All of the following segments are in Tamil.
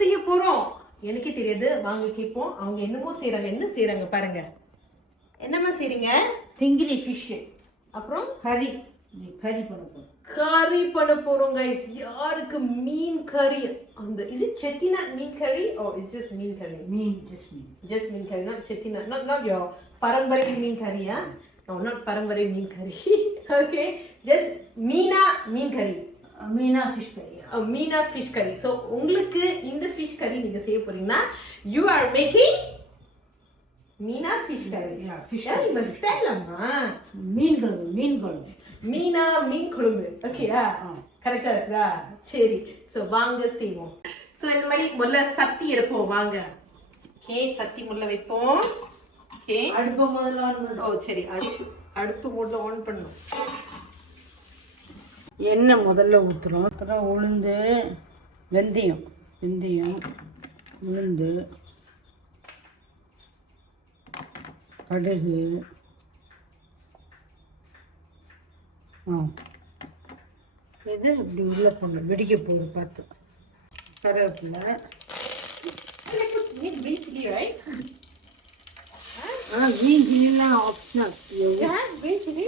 செய்ய போறோம் எனக்கே தெரியாது. வாங்க கேட்போம். அவங்க என்னமோ செய்றாங்க. என்ன செய்றாங்க பாருங்க. என்னம்மா செய்றீங்க? திங்கிலி ஃபிஷ். அப்புறம் கறி கறி பண்ண போறோம். கறி பண்ண போறோம் guys. யாருக்கு மீன் கறி? அந்த is it chettinad மீன் கறி or it's just மீன் கறி? Just மீன் கறி, not chettinad, not your பரம்பரை மீன் கறியா? No, not பரம்பரை மீன் கறி. Okay, just மீன் கறி. மீனா ஃபிஷ் கறி. மீனா ஃபிஷ் கறி. ஸோ உங்களுக்கு இந்த ஃபிஷ் கறி நீங்கள் செய்ய போறீங்கன்னா you are making Meena fish கறி. ஃபிஷ் இந்த ஸ்டைலம்மா மீன் குழம்பு. மீனா மீன் குழம்பு. ஓகேயா? கரெக்டாக இருக்குதா? சரி, ஸோ வாங்க செய்வோம். ஸோ இந்த மாதிரி முதல்ல சத்தி எடுப்போம். வாங்க. ஓகே, சத்தி முதல்ல வைப்போம். ஓகே, அடுப்பு முதல்ல ஆன் பண்ணுறோம். ஓ சரி, அடுப்பு முதல்ல ஆன் பண்ணணும். எண்ணெய் முதல்ல ஊற்றுறோம். அப்புறம் உளுந்து, வெந்தயம், உளுந்து, கடுகு, இது இப்படி உள்ளே போடணும். வெடிக்க போகுது பார்த்து. கருவேப்பிலை. மீன் சில்லி, ரைட்? மீன் சில்லிலாம் ஆப்ஷனல். மீன் சில்லி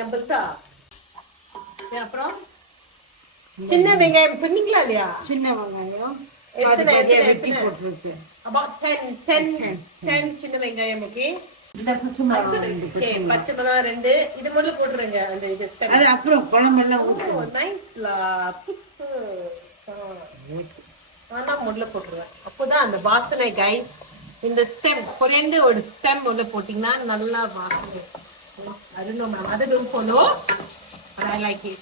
என் பெருசா. அப்புறம் சின்ன வெங்காயம் சொன்னீங்களா இல்லையா? சின்ன வெங்காயம் எத்தனை வெட்டி போட்டுருக்கு. about 10 சின்ன வெங்காயம். ஓகே, இந்த பச்சை மிளகாய் 2. பச்சை மிளகாய் 2. இது முதல்ல போட்டுருங்க. அந்த இது அது அப்புறம் குழம்பெல்லாம் ஊற்றுவோம். நைஸ்லா. ஆனா முதல்ல போட்டுருவேன். அப்போதான் அந்த வாசனை கைஸ். இந்த ஸ்டெம் கொரியண்டர் ஒரு ஸ்டெம் உள்ள போட்டீங்கன்னா நல்லா வாசனை. I don't know, my mother don't follow, but I like it.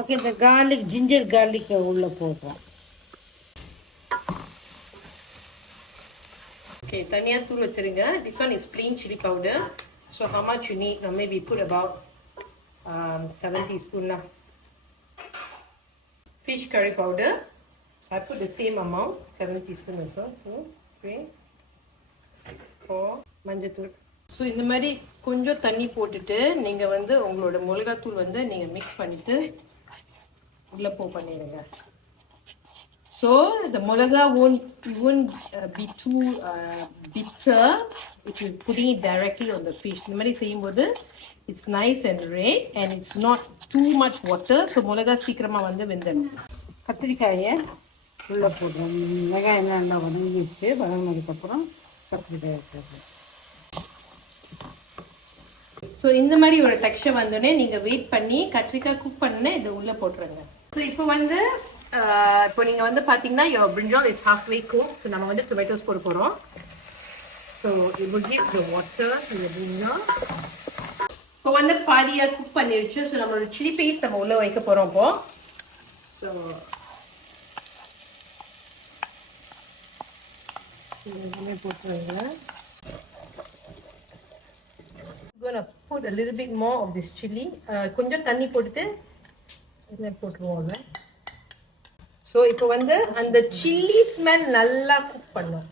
Okay, இந்த ஜிஞ்சர் கார்லிக் உள்ள போடுறோம். Okay, தனியா தூள் வச்சிருங்க. This one is plain chili powder. So how much you need? Now maybe put about 7 teaspoon lah. Fish curry powder. So I put the same amount, 7 teaspoon also. 2, 3, 4. மஞ்சள் தூள். ஸோ இந்த மாதிரி கொஞ்சம் தண்ணி போட்டுட்டு நீங்கள் வந்து உங்களோட மிளகாத்தூள் வந்து நீங்கள் மிக்ஸ் பண்ணிவிட்டு உள்ளே பண்ணிடுங்க. ஸோ the மிளகா won't be too bitter if you're putting it directly on the fish. இந்த மாதிரி செய்யும்போது it's nice and red and it's not too much water. So மிளகா சீக்கிரமாக வந்து வெந்துடும். கத்திரிக்காயை உள்ளே போடுறோம். வெங்காயம் நல்லா வதங்கிடுச்சு. வதங்கினதுக்கப்புறம் கத்திரிக்காயை போடுறோம். ஸோ இந்த மாதிரி ஒரு டெக்ஸ்சர் வந்தோடனே நீங்கள் வெயிட் பண்ணி கத்திரிக்காய் குக் பண்ண இதை உள்ளே போட்டுருங்க. ஸோ இப்போ வந்து இப்போ நீங்கள் வந்து பார்த்தீங்கன்னா your brinjal is halfway cooked. So நம்ம வந்து tomatoes போட போகிறோம். So it will give the water in the brinjal. இப்போ வந்து பாதியாக குக் பண்ணிடுச்சு. ஸோ நம்மளோட சில்லி பேஸ்ட் நம்ம உள்ளே வைக்க போகிறோம். இப்போ ஸோ எல்லாமே போட்டுருங்க. Gonna put a little bit more of this chili. கொஞ்சம் தண்ணி போட்டுட்டு இதை போட்டுருவோம். ஸோ இப்போ வந்து அந்த சில்லி ஸ்மெல் நல்லா குக் பண்ணும்.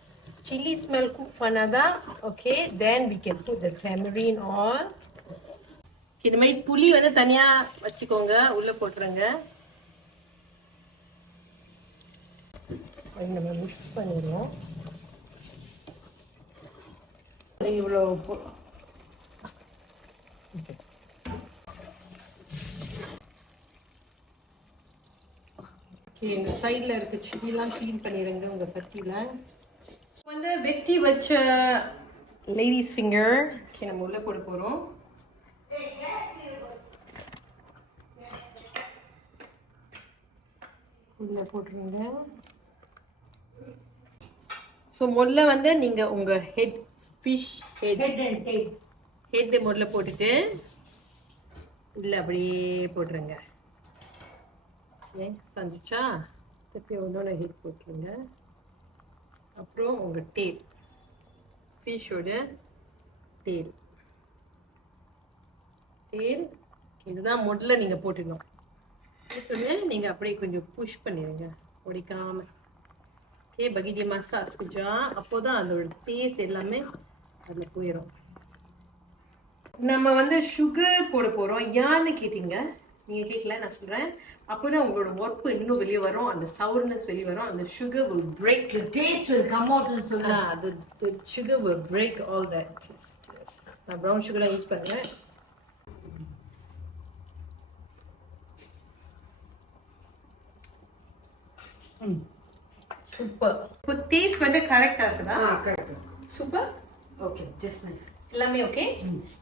சில்லி ஸ்மெல் குக் பண்ணாதான் okay. Then we can put the tamarind on. இந்த மாதிரி புளி வந்து தனியாக வச்சுக்கோங்க. உள்ளே போட்டுருங்க. நம்ம மிக்ஸ் பண்ணிடுவோம். இவ்வளோ ஓகே, இந்த சைடில் இருக்க சில்லிலாம் க்ளீன் பண்ணிடுங்க உங்கள் சட்டியில். வந்து வெட்டி வச்ச லேடிஸ் ஃபிங்கர் ஓகே நம்ம உள்ளே போட போகிறோம். உள்ளே போட்டுருங்க. ஸோ முதல்ல வந்து நீங்கள் உங்கள் ஃபிஷ் ஹெட் முதல்ல போட்டுட்டு இல்லை அப்படியே போட்டுருங்க. சந்துச்சா திருப்பி ஒன்றோட ஹெட் போட்டுருங்க. அப்புறம் உங்கள் டேல், ஃபிஷ்ஷோட டேல் இதுதான் முதல்ல நீங்கள் போட்டுடணும். போட்டோன்னே நீங்கள் அப்படியே கொஞ்சம் புஷ் பண்ணிடுங்க உடைக்காமல். ஓகே, பகிடி மசாஸ் கொஞ்சம். அப்போ தான் அதோட டேஸ்ட் எல்லாமே அதில் போயிடும். நம்ம வந்து சுகர் போட போகிறோம். யான்னு கேட்டிங்க? நீங்கள் கேட்கல நான் சொல்கிறேன். அப்போ தான் உங்களோட ஒர்ப்பு இன்னும் வெளியே வரும், அந்த சவர்னஸ் வெளியே வரும், அந்த sugar will break. The taste will come out and so the sugar will break all that. நான் ப்ரௌன் சுகர்லாம் யூஸ் பண்ணுவேன். சூப்பர். இப்போ டேஸ்ட் வந்து கரெக்டாக இருக்குதா? correct. Super. Okay, just nice. எல்லாமே ஓகே.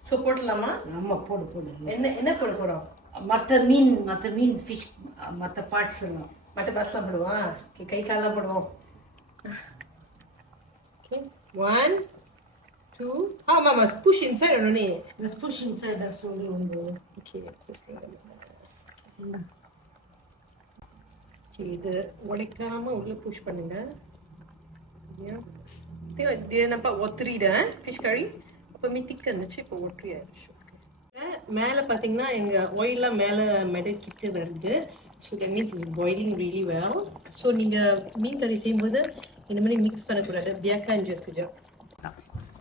ஸோ போட்டுடலாமா? ஆமா போடு. என்ன போட போகிறோம்? மற்ற மீன் ஃபிஷ் மற்ற பார்ட்ஸ் எல்லாம் மற்ற பாஸ்லாம் போடுவோம். ஓகே, கை காலெல்லாம் போடுவோம். Okay 1 2 Mama push inside or no? Let's push inside the slowly on. Okay. இது உடைக்காம உள்ள புஷ் பண்ணுங்க. இது nampak watery dah fish curry. அப்போ மித்திக்க இருந்துச்சு, இப்போ watery ஆயிடுச்சு. மேலே பார்த்தீங்கன்னா எங்கள் ஆயிலாம் மேலே மெடக்கிட்டு வருது. So that means it's boiling really well. So நீங்கள் மீன் கறி செய்யும்போது இந்த மாதிரி மிக்ஸ் பண்ணக்கூடாது. பியாக்கா ஜூஸ் கொஞ்சம்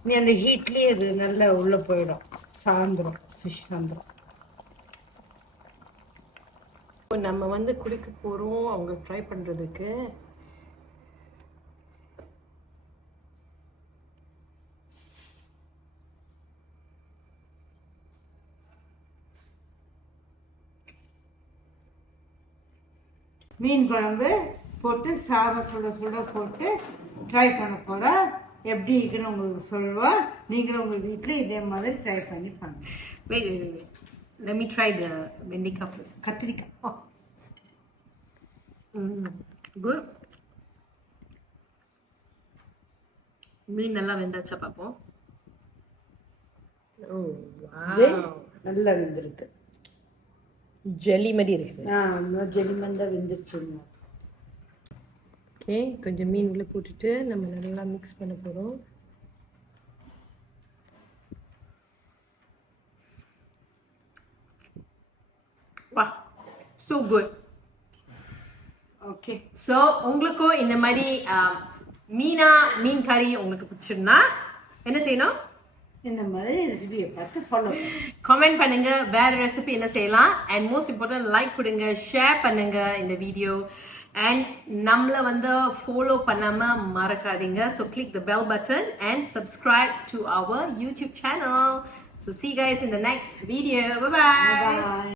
நீ அந்த ஹீட்லேயே இது நல்லா உள்ளே போயிடும். சாயந்தரம் ஃபிஷ் சாயந்தரம் இப்போ நம்ம வந்து குடிக்க போகிறோம் அவங்க ட்ரை பண்ணுறதுக்கு. மீன் குழம்பு போட்டு சாதம் சுட போட்டு ட்ரை பண்ண போகிறோம். எப்படி இருக்குன்னு உங்களுக்கு சொல்லுவோம். நீங்களும் உங்கள் வீட்டில் இதே மாதிரி ட்ரை பண்ணி பண்ணுங்க. Wait. Let me try the வெண்டைக்காய் first. கத்திரிக்காய் Good. மீன் நல்லா வெந்தாச்சா பார்ப்போம். ஓ வாவ், நல்லா வெந்திருக்கு. ஜெல்லி மாதிரி இருக்குது. ஜெலிமந்தா வெந்துருச்சுங்க. ஓகே, கொஞ்சம் மீன் உள்ள போட்டுட்டு நம்ம நல்லா மிக்ஸ் பண்ண போகிறோம். வா, ஸோ குட். ஓகே, ஸோ உங்களுக்கும் இந்த மாதிரி மீன் கறி உங்களுக்கு பிடிச்சிருந்தா என்ன செய்யணும்? இந்த மாதிரி ரெசிபியை பார்த்து ஃபாலோ கமெண்ட் பண்ணுங்க வேற ரெசிபி என்ன செய்யலாம். அண்ட் மோஸ்ட் இம்பார்ட்டன்ட் லைக் கொடுங்க, ஷேர் பண்ணுங்க இந்த வீடியோ. அண்ட் நம்மளை வந்து ஃபாலோ பண்ணாம மறக்காதீங்க. So click the bell button and subscribe to our YouTube channel. So see you guys in the next video. Bye bye.